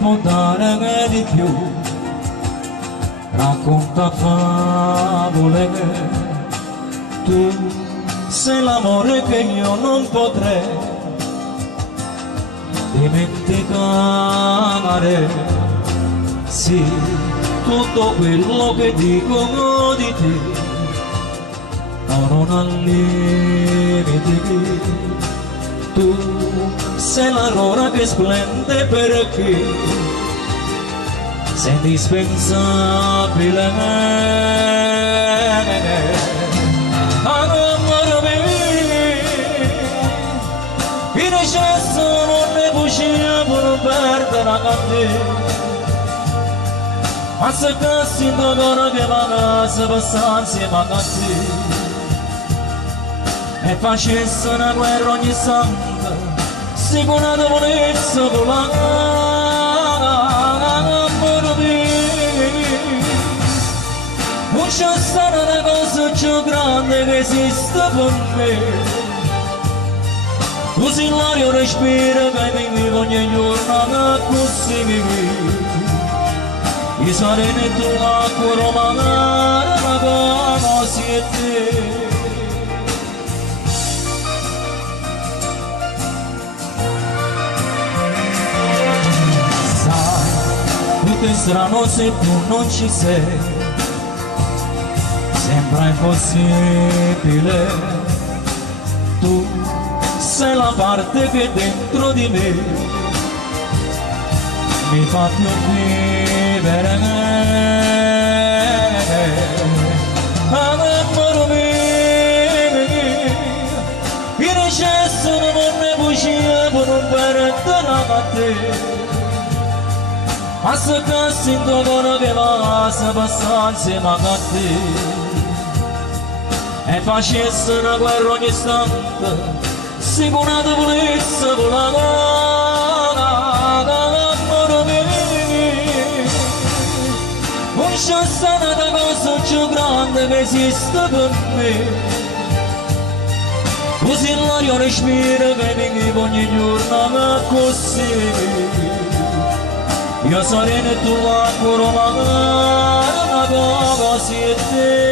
rispondere di più, racconta favole, tu sei l'amore che io non potrei dimenticare, sì, tutto quello che dico di te non ha limiti, tu sei l'aurora che splende perché sei indispensabile. Amore mio, in eccesso non ne fugia per perdere a te, ma se cassi in tuo cuore che manca passa insieme a te e facesse una guerra ogni santa, si con una debolezza volare. Amore mio, non c'è stata una cosa più grande che esiste per me, così l'aria respira che mi vivo ogni giorno così mi vivo. I sarei tu l'acqua romana, ma conosci te. Tutto è strano se tu non ci sei, sembra impossibile, tu sei la parte che dentro di me mi fa più vivere. Amore mio, in eccesso non ne fugia per non perdere a te, ma se cassi in tuo cuore che va se passa insieme a te e facesse una guerra ogni istante, si con una debolezza volare. Amore mio, non c'è stata una cosa più grande che esiste per me, così l'aria respira che mi vivo ogni giorno così. Io sarei tu l'acqua romana, così e te.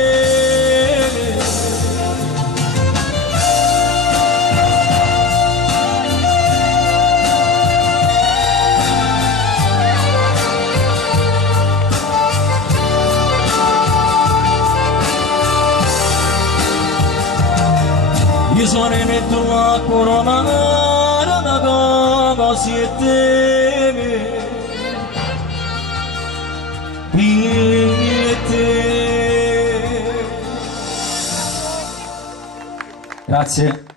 Io sarei tu l'acqua romana, così e te. Grazie.